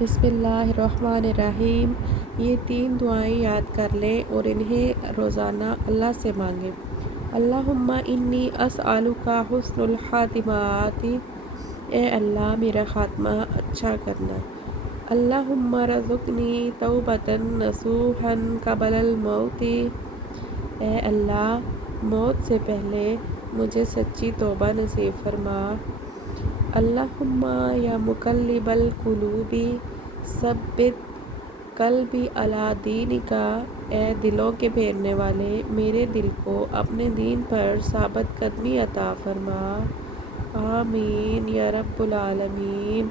بسم اللہ الرحمن الرحیم۔ یہ 3 دعائیں یاد کر لیں اور انہیں روزانہ اللہ سے مانگیں۔ اللہم انی اسألک حسن الخاتمات، اے اللہ میرا خاتمہ اچھا کرنا۔ اللہم رزقنی توبۃ نصوحا قبل الموت، اے اللہ موت سے پہلے مجھے سچی توبہ نصیب فرما۔ اللہم یا مقلب القلوب ثبت قلبی علی دینک، اے دلوں کے پھیرنے والے میرے دل کو اپنے دین پر ثابت قدمی عطا فرما۔ آمین یا رب العالمین۔